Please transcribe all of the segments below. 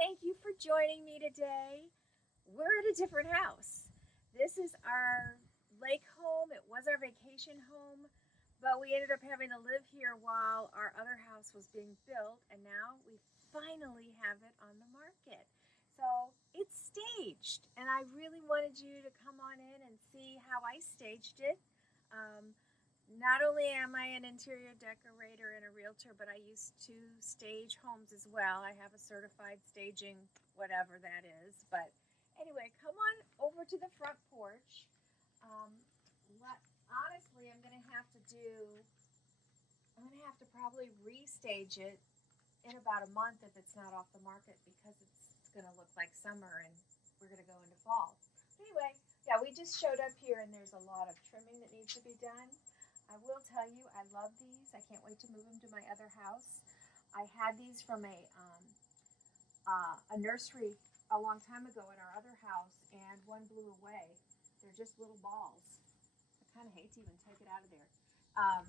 Thank you for joining me today. We're at a different house. This is our lake home. It was our vacation home, but we ended up having to live here while our other house was being built, and now we finally have it on the market. So it's staged, and I really wanted you to come on in and see how I staged it. Um, Not only am I an interior decorator and a realtor, but I used to stage homes as well. I have a certified staging, whatever that is. But anyway, come on over to the front porch. Um, Honestly, I'm going to have to probably restage it in about a month if it's not off the market because it's going to look like summer and we're going to go into fall. Anyway, yeah, we just showed up here and there's a lot of trimming that needs to be done. I will tell you, I love these. I can't wait to move them to my other house. I had these from a nursery a long time ago at our other house, and one blew away. They're just little balls. I kind of hate to even take it out of there. Um,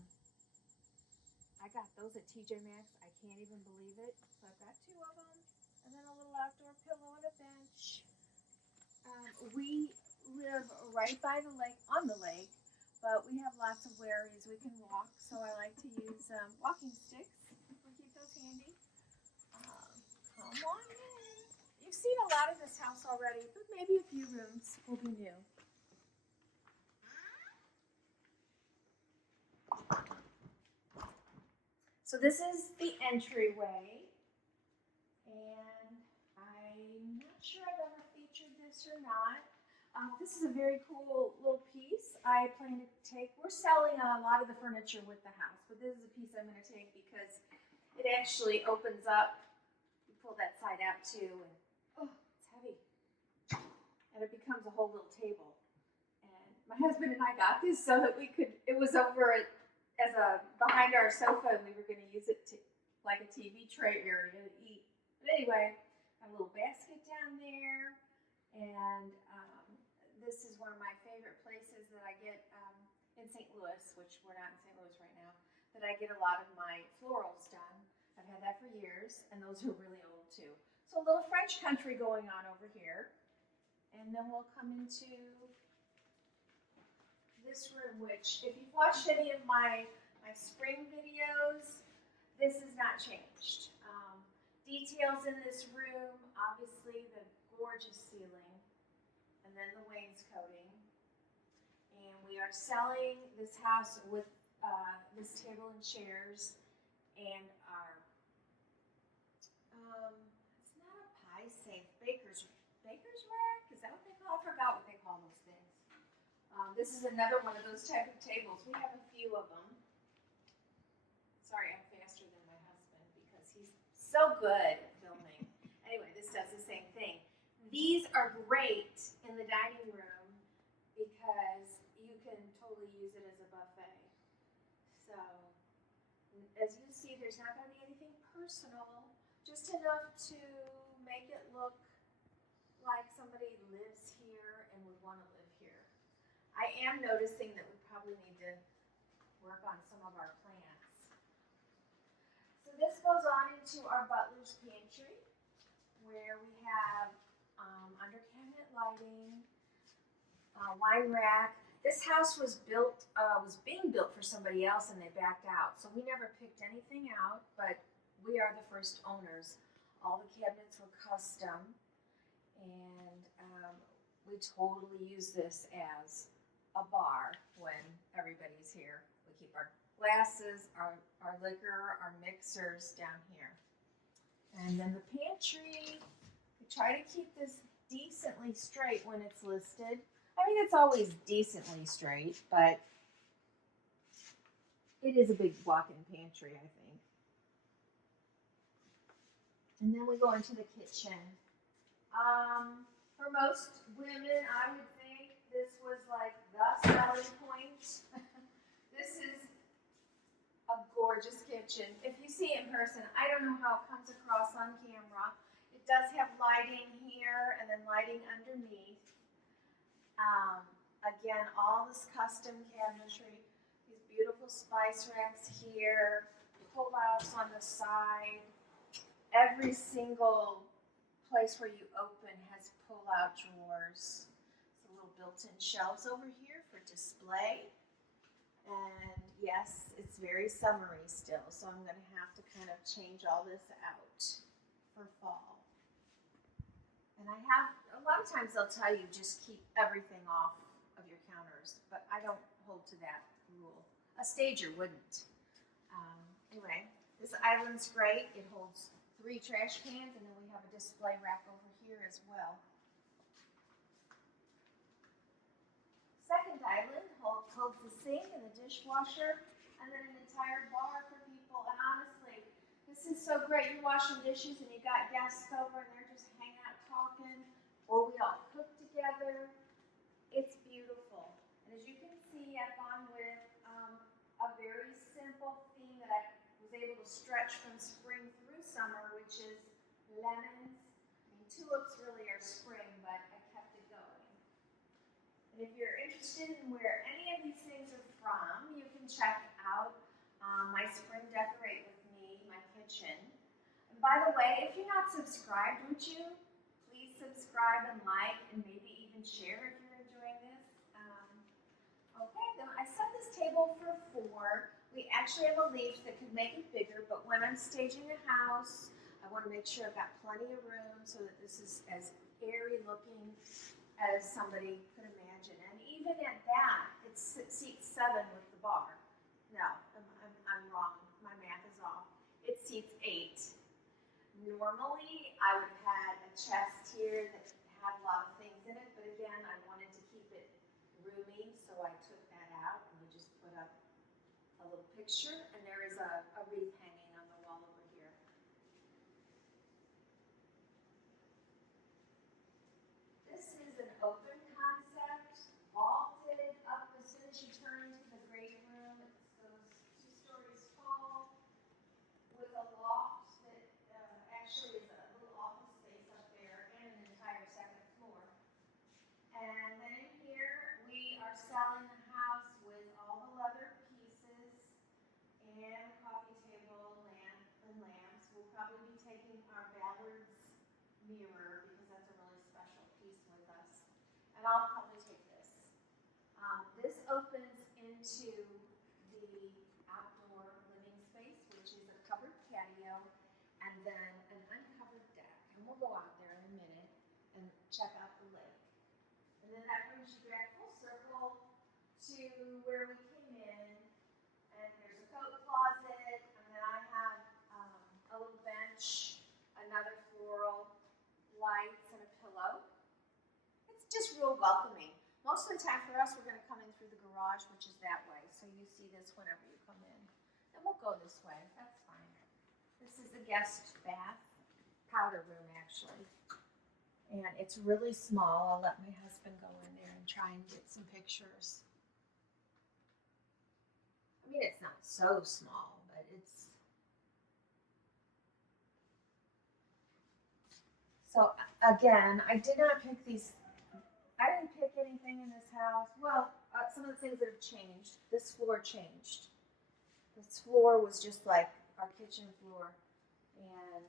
I got those at TJ Maxx. I can't even believe it. So I've got two of them, and then a little outdoor pillow and a bench. We live right by the lake, on the lake, but we have lots of areas we can walk, so I like to use walking sticks. We'll keep those handy. Come on in. You've seen a lot of this house already, but maybe a few rooms will be new. So this is the entryway, and I'm not sure I've ever featured this or not. This is a very cool little piece I plan to take. We're selling a lot of the furniture with the house, but this is a piece I'm going to take because it actually opens up. You pull that side out too, and oh, it's heavy. And it becomes a whole little table. And my husband and I got this so that it was over as a behind our sofa, and we were going to use it to like a TV tray area to eat. But anyway, got a little basket down there, and this is one of my favorite places that I get in St. Louis, which we're not in St. Louis right now, that I get a lot of my florals done. I've had that for years, and those are really old too. So a little French country going on over here. And then we'll come into this room, which if you've watched any of my spring videos, this has not changed. Details in this room, obviously the gorgeous ceiling, and then the wainscoting. And we are selling this house with this table and chairs and our, it's not a pie safe, baker's rack? Is that what they call it? I forgot what they call those things. This is another one of those type of tables. We have a few of them. Sorry, I'm faster than my husband because he's so good at filming. Anyway, this does the same thing. These are great in the dining room because you can totally use it as a buffet. So, as you see, there's not going to be anything personal, just enough to make it look like somebody lives here and would want to live here. I am noticing that we probably need to work on some of our plants. So this goes on into our butler's pantry, where we have under cabinet lighting, wine rack. This house was being built for somebody else, and they backed out. So we never picked anything out, but we are the first owners. All the cabinets were custom, and we totally use this as a bar when everybody's here. We keep our glasses, our liquor, our mixers down here. And then the pantry, we try to keep this decently straight when it's listed. I mean, it's always decently straight, but it is a big walk-in pantry, I think. And then we go into the kitchen. For most women, I would think this was like the selling point. This is a gorgeous kitchen. If you see it in person, I don't know how it comes across on camera. It does have lighting here and then lighting underneath. Again, all this custom cabinetry. These beautiful spice racks here, pull-outs on the side. Every single place where you open has pull-out drawers. So little built-in shelves over here for display. And yes, it's very summery still, so I'm going to have to kind of change all this out for fall. And I have, a lot of times they'll tell you just keep everything off of your counters, but I don't hold to that rule. A stager wouldn't. Anyway, this island's great. It holds 3 trash cans, and then we have a display rack over here as well. Second island holds the sink and the dishwasher, and then an entire bar for people. And honestly, this is so great. You're washing dishes and you got guests over and they're just hanging out talking, or we all cook together. It's beautiful. And as you can see, I've gone with a very simple theme that I was able to stretch from spring through summer, which is lemons. I mean, tulips really are spring, but I kept it going. And if you're interested in where any of these things are from, you can check out my Spring Decorate With Me, my kitchen. And by the way, if you're not subscribed, would you please subscribe and like and maybe even share if you're enjoying this? Okay, then I set this table for 4. We actually have a leaf that could make it bigger, but when I'm staging a house, I want to make sure I've got plenty of room so that this is as airy looking as somebody could imagine. And even at that, it seats 7 with the bar. No, I'm wrong. My math is off. It seats 8. Normally, I would have had a chest here that had a lot of things in it, but again, I wanted to keep it roomy, so I took that out and we just put up a little picture, and there is a wreath hanging on the wall over here. This is an open concept, vaulted up as soon as you turn into the great room. It goes 2 stories tall with a loft that actually is a little office space up there and an entire 2nd floor. And then in here, we are selling the house with all the leather pieces and a coffee table, lamp, and lamps. We'll probably be taking our Ballard's mirror because that's a really special piece with us. And I'll probably take this. This opens into the outdoor living space, which is a covered patio, and then an uncovered deck. And we'll go out there in a minute and check out the lake. And then that brings you back full circle to where we came in. And there's a coat closet, and then I have a little bench, another floral, lights, and a pillow. It's just real welcoming. Most of the time for us, we're going to come in through the garage, which is that way. So you see this whenever you come in. And we'll go this way. That's fine. This is the guest bath, powder room, actually. And it's really small. I'll let my husband go in there and try and get some pictures. I mean, it's not so small, but it's... So, again, I did not pick these... I didn't pick anything in this house. Well, some of the things that have changed. This floor changed. This floor was just like our kitchen floor. And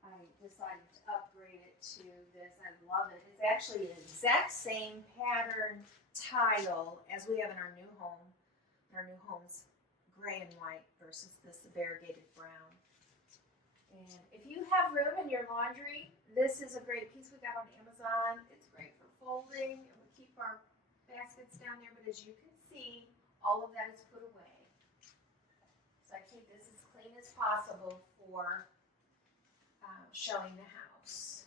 I decided to upgrade it to this. I love it. It's actually an exact same pattern tile as we have in our new home. Our new home's gray and white versus this variegated brown. And if you have room in your laundry, this is a great piece we got on Amazon. It's great for folding, and we keep our baskets down there, but as you can see, all of that is put away. So I keep this as clean as possible for showing the house.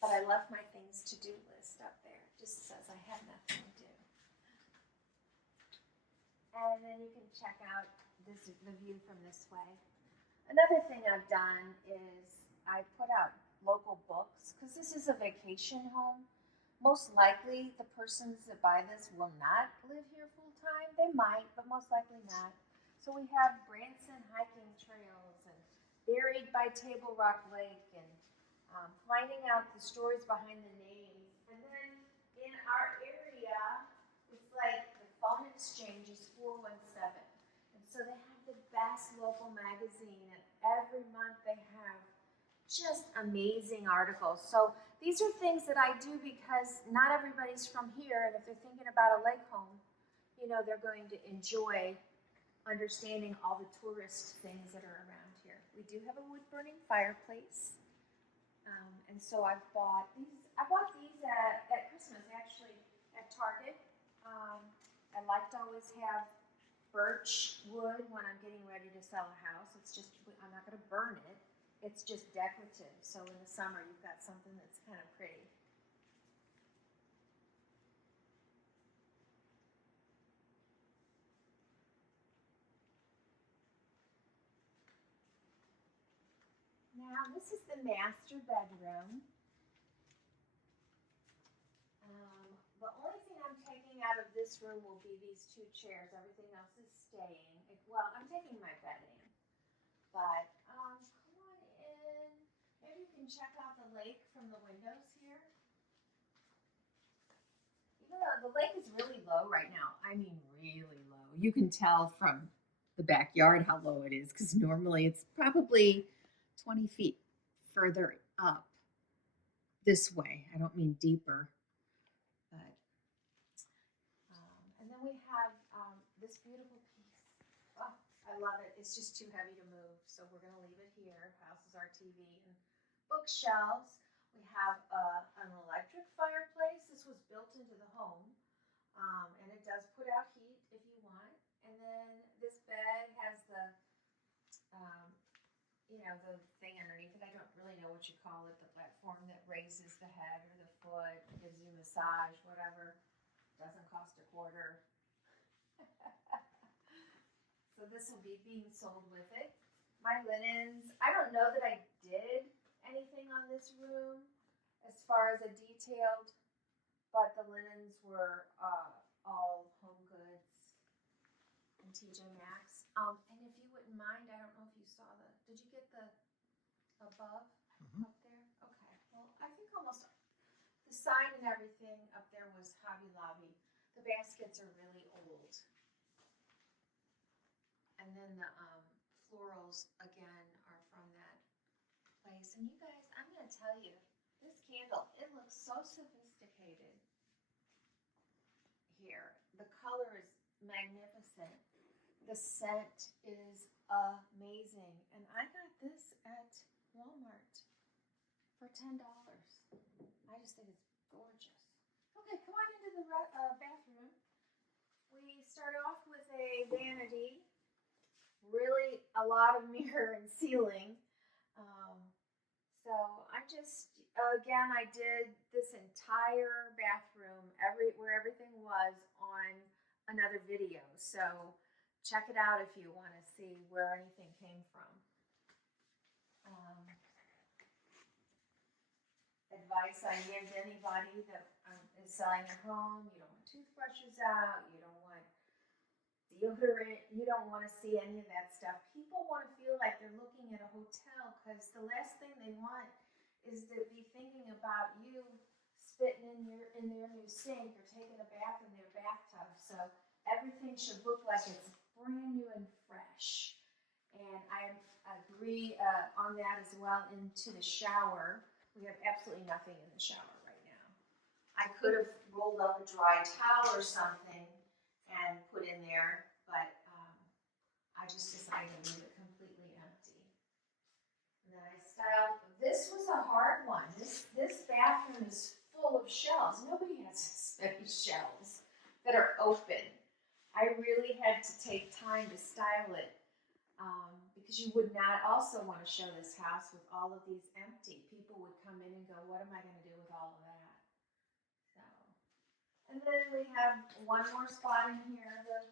But I left my things to do list up there. It just says I have nothing to do. And then you can check out the view from this way. Another thing I've done is I put out local books because this is a vacation home. Most likely the persons that buy this will not live here full time. They might, but most likely not. So we have Branson hiking trails and Buried by Table Rock Lake and finding out the stories behind the names. And then in our area, it's like the phone exchange is 417. And so they have the best local magazine, and every month they have just amazing articles. So these are things that I do because not everybody's from here, and if they're thinking about a lake home, you know, they're going to enjoy understanding all the tourist things that are around here. We do have a wood-burning fireplace, and so I bought these at Christmas, actually, at Target. I like to always have birch wood when I'm getting ready to sell a house. It's just, I'm not going to burn it. It's just decorative. So in the summer, you've got something that's kind of pretty. Now, this is the master bedroom. The only thing I'm taking out of this room will be these two chairs. Everything else is staying. Well, I'm taking my bed in. But come on in. Maybe you can check out the lake from the windows here. Even though the lake is really low right now. I mean really low. You can tell from the backyard how low it is because normally it's probably 20 feet further up this way. I don't mean deeper. But, and then we have this beautiful piece. Oh, I love it. It's just too heavy to move, so we're going to leave it here. Houses our TV and bookshelves. We have an electric fireplace. This was built into the home, and it does put out heat if you want. And then this bed has the, you know, the thing underneath it. I don't really know what you call it, the platform that raises the head or the foot, gives you a massage, whatever. Doesn't cost a quarter. So this will be being sold with it. My linens, I don't know that I did anything on this room as far as a detailed, but the linens were all Home Goods and TJ Maxx. And if you wouldn't mind, I don't know if you saw did you get the above up there? Okay, well, I think almost the sign and everything up there was Hobby Lobby. The baskets are really old. And then the florals, again, are from that place. And you guys, I'm going to tell you, this candle, it looks so sophisticated here. The color is magnificent. The scent is amazing. And I got this at Walmart for $10. I just think it's gorgeous. Okay, come on into the bathroom. We start off with a vanity. Really a lot of mirror and ceiling. So I just, again, I did this entire bathroom, where everything was on another video. So check it out if you want to see where anything came from. Advice I give to anybody that is selling their home: you don't want toothbrushes out, you don't want deodorant, you don't want to see any of that stuff. People want to feel like they're looking at a hotel because the last thing they want is to be thinking about you spitting in their new sink or taking a bath in their bathtub. So everything should look like it's brand new and fresh. And I agree on that as well. Into the shower, we have absolutely nothing in the shower right now. I could have rolled up a dry towel or something and put in there, but I just decided to leave it completely empty. And then I styled. This was a hard one. This bathroom is full of shelves. Nobody has this many shelves that are open. I really had to take time to style it because you would not also want to show this house with all of these empty. People would come in and go, "What am I going to do with all of that?" And then we have one more spot in here, the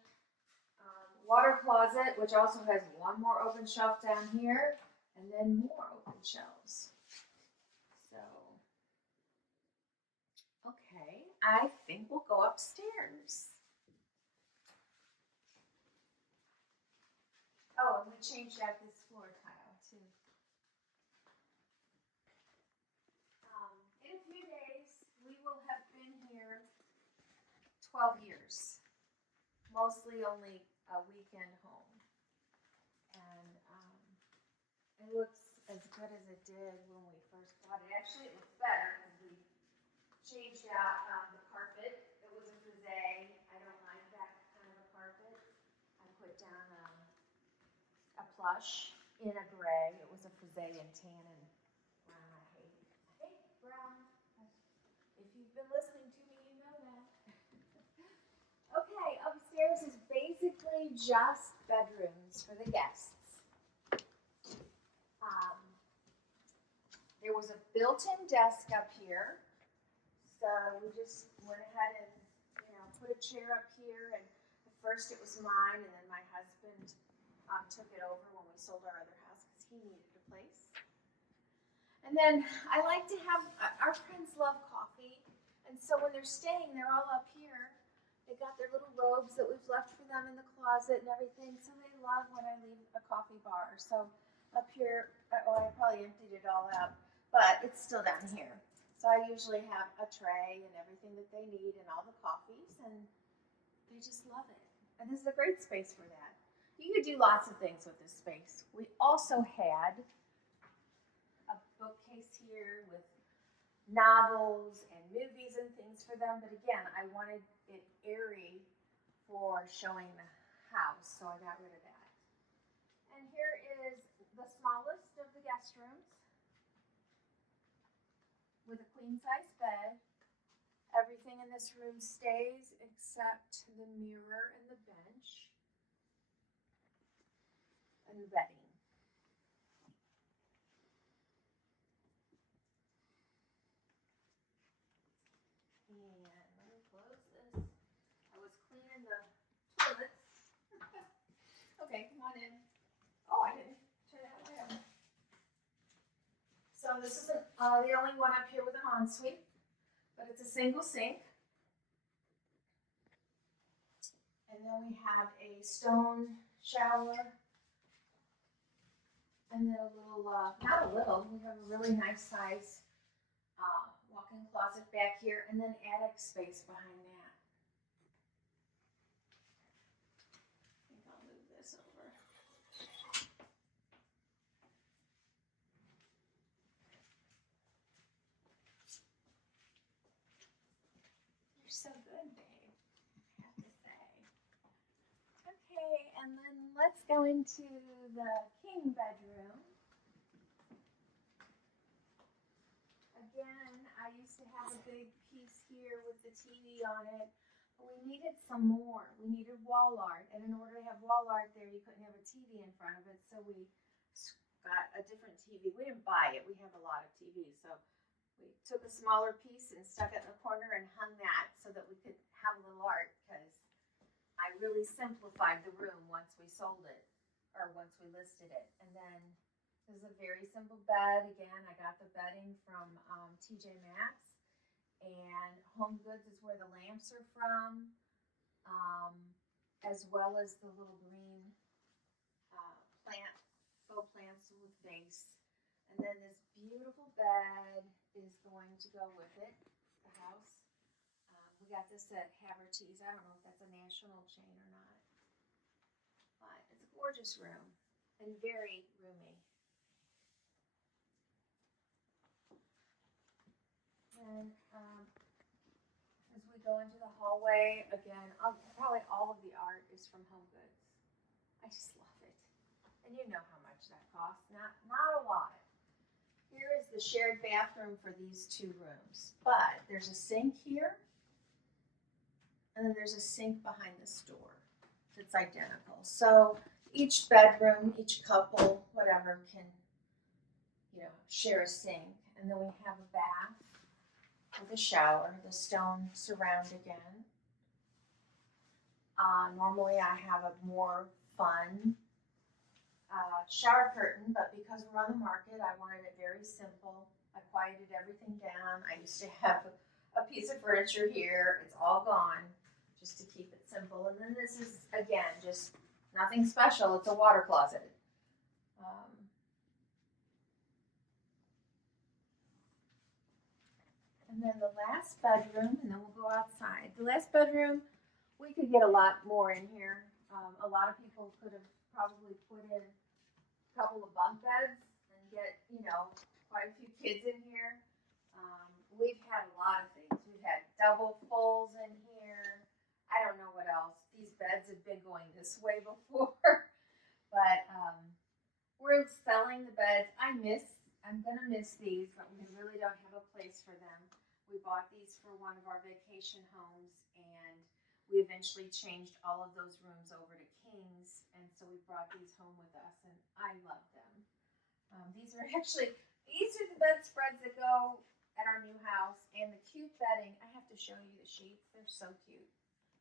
water closet, which also has one more open shelf down here, and then more open shelves. So, okay, I think we'll go upstairs. Oh, and we changed out this floor tile too. In a few days, we will have been here 12 years, mostly only a weekend home, and it looks as good as it did when we first bought it. Actually, it looks better because we changed out the carpet. It was a frisee. I don't like that kind of a carpet. I put down a plush in a gray. It was a frisee and tan and brown. I hate brown. If you've been listening to me, you know that. Okay, upstairs is basically just bedrooms for the guests. There was a built-in desk up here, so we just went ahead and put a chair up here. And at first it was mine, and then my husband took it over when we sold our other house because he needed a place. And then I like to have our friends love coffee, and so when they're staying, they're all up here. They got their little robes that we've left for them in the closet and everything, so they love when I leave a coffee bar. So up here, I probably emptied it all out, but it's still down here. So I usually have a tray and everything that they need and all the coffees, and they just love it. And this is a great space for that. You could do lots of things with this space. We also had a bookcase here with novels and movies and things for them, but again, I wanted it airy for showing the house, so I got rid of that. And here is the smallest of the guest rooms with a queen size bed. Everything in this room stays except the mirror and the bench and the bedding. And let me close this. I was cleaning the toilets. Okay, come on in. Oh, I didn't turn that way up. So this is the only one up here with an ensuite, but it's a single sink. And then we have a stone shower. And then a little, not a little, we have a really nice size walk-in closet back here, and then attic space behind that. I think I'll move this over. You're so good, babe, I have to say. Okay, and then let's go into the king bedroom. Again, I used to have a big piece here with the TV on it, but we needed some more. We needed wall art, and in order to have wall art there, you couldn't have a TV in front of it, so we got a different TV. We didn't buy it. We have a lot of TVs, so we took a smaller piece and stuck it in the corner and hung that so that we could have a little art, because I really simplified the room once we sold it, or once we listed it. And then this is a very simple bed. Again, I got the bedding from TJ Maxx, and Home Goods is where the lamps are from, as well as the little green faux plants with vase. And then this beautiful bed is going to go with it, the house. We got this at Haverty's. I don't know if that's a national chain or not, but it's a gorgeous room and very roomy. And as we go into the hallway, again, probably all of the art is from Home Goods. I just love it. And you know how much that costs. Not a lot. Here is the shared bathroom for these two rooms. But there's a sink here, and then there's a sink behind this door that's identical. So each bedroom, each couple, whatever, can share a sink. And then we have a bath with a shower, the stone surround again. Normally I have a more fun shower curtain, but because we're on the market, I wanted it very simple. I quieted everything down. I used to have a piece of furniture here. It's all gone, just to keep it simple. And then this is, again, just nothing special. It's a water closet. And then the last bedroom, and then we'll go outside. The last bedroom, we could get a lot more in here. A lot of people could have probably put in a couple of bunk beds and get, quite a few kids in here. We've had a lot of things. We've had double fulls in here. I don't know what else. These beds have been going this way before. But we're selling the beds. I'm going to miss these, but we really don't have a place for them. We bought these for one of our vacation homes, and we eventually changed all of those rooms over to kings, and so we brought these home with us, and I love them. These are the bedspreads that go at our new house, and the cute bedding. I have to show you the sheets. They're so cute.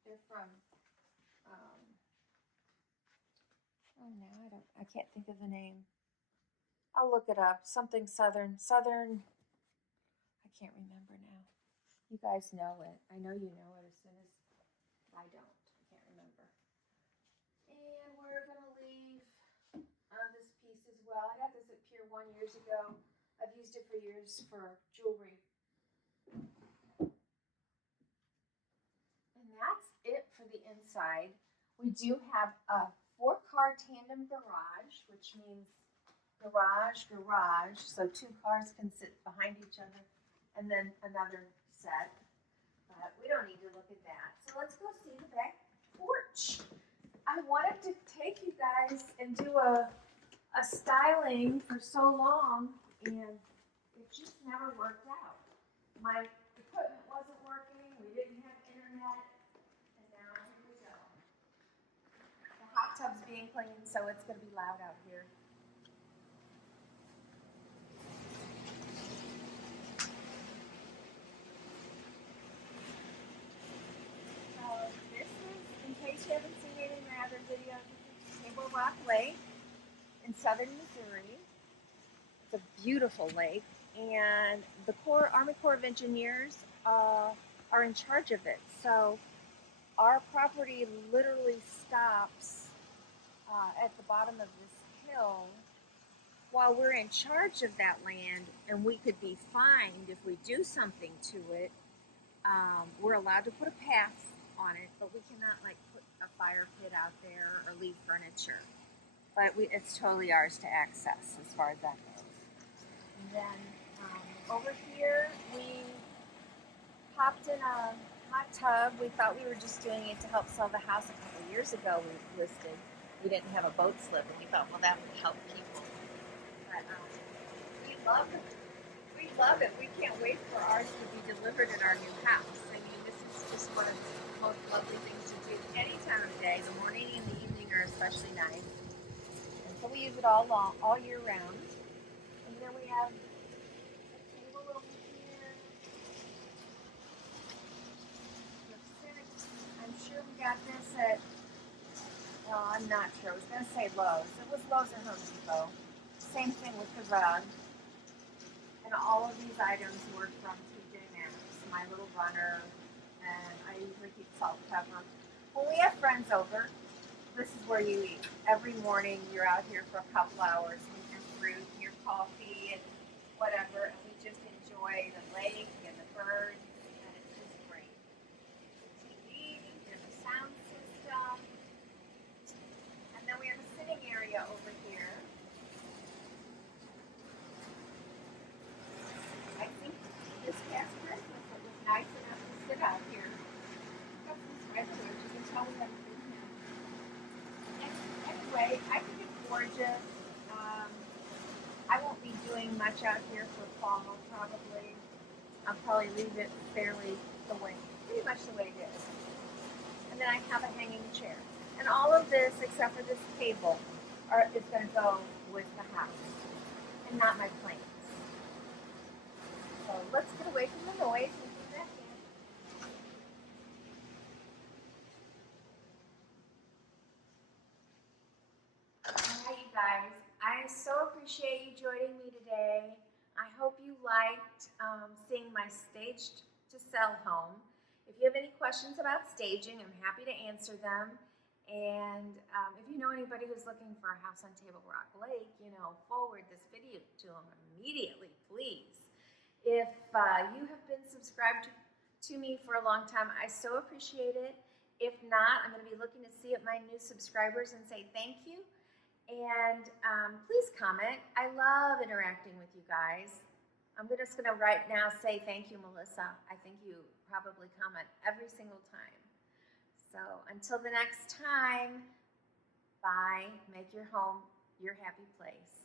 They're from, I can't think of the name. I'll look it up. Something Southern, I can't remember now. You guys know it. I know you know it as soon as I don't. I can't remember. And we're going to leave this piece as well. I got this at Pier 1 years ago. I've used it for years for jewelry. And that's it for the inside. We do have a 4-car tandem garage, which means garage, so 2 cars can sit behind each other, and then another set. But we don't need to look at that. So let's go see the back porch. I wanted to take you guys and do a styling for so long, and it just never worked out. My equipment wasn't working, we didn't have internet, and now here we go. The hot tub's being cleaned, so it's going to be loud out here. This is, in case you haven't seen any of my other videos, this is Table Rock Lake in southern Missouri. It's a beautiful lake, and the Army Corps of Engineers are in charge of it. So our property literally stops at the bottom of this hill while we're in charge of that land, and we could be fined if we do something to it. We're allowed to put a path on it, but we cannot put a fire pit out there or leave furniture. But it's totally ours to access as far as that goes. And then over here, we popped in a hot tub. We thought we were just doing it to help sell the house a couple years ago. We listed. We didn't have a boat slip, and we thought, well, that would help people. But we love it. We love it. We can't wait for ours to be delivered in our new house. I mean, this is just one of the most lovely things to do any time of day. The morning and the evening are especially nice. And so we use it all year round. And then we have a table over here. I'm sure we got this at, well, I'm not sure. I was going to say Lowe's. It was Lowe's or Home Depot. Same thing with the rug. And all of these items were from TJ Maxx. My little runner, and I usually keep salt and pepper. When we have friends over, this is where you eat. Every morning you're out here for a couple hours with your fruit, and your coffee, and whatever, and we just enjoy the lake and the birds, and it's just great. The TV and the sound system. And then we have a sitting area over here. I think this past Christmas it was nice enough to sit out here. Got some sweatshirts, you can tell we haven't been here. Anyway, I think it's gorgeous. I won't be doing much out here for fall, probably. I'll probably leave it pretty much the way it is. And then I have a hanging chair. And all of this, except for this table, is going to go with the house and not my plants. So let's get away from the noise and come back in. Alright, you guys. I so appreciate you joining me today. I hope you liked seeing my staged to sell home. If you have any questions about staging, I'm happy to answer them. And if you know anybody who's looking for a house on Table Rock Lake, forward this video to them immediately, please. If you have been subscribed to me for a long time, I so appreciate it. If not, I'm going to be looking to see at my new subscribers and say thank you. And please comment. I love interacting with you guys. I'm just going to right now say thank you, Melissa. I think you probably comment every single time. So until the next time, bye. Make your home your happy place.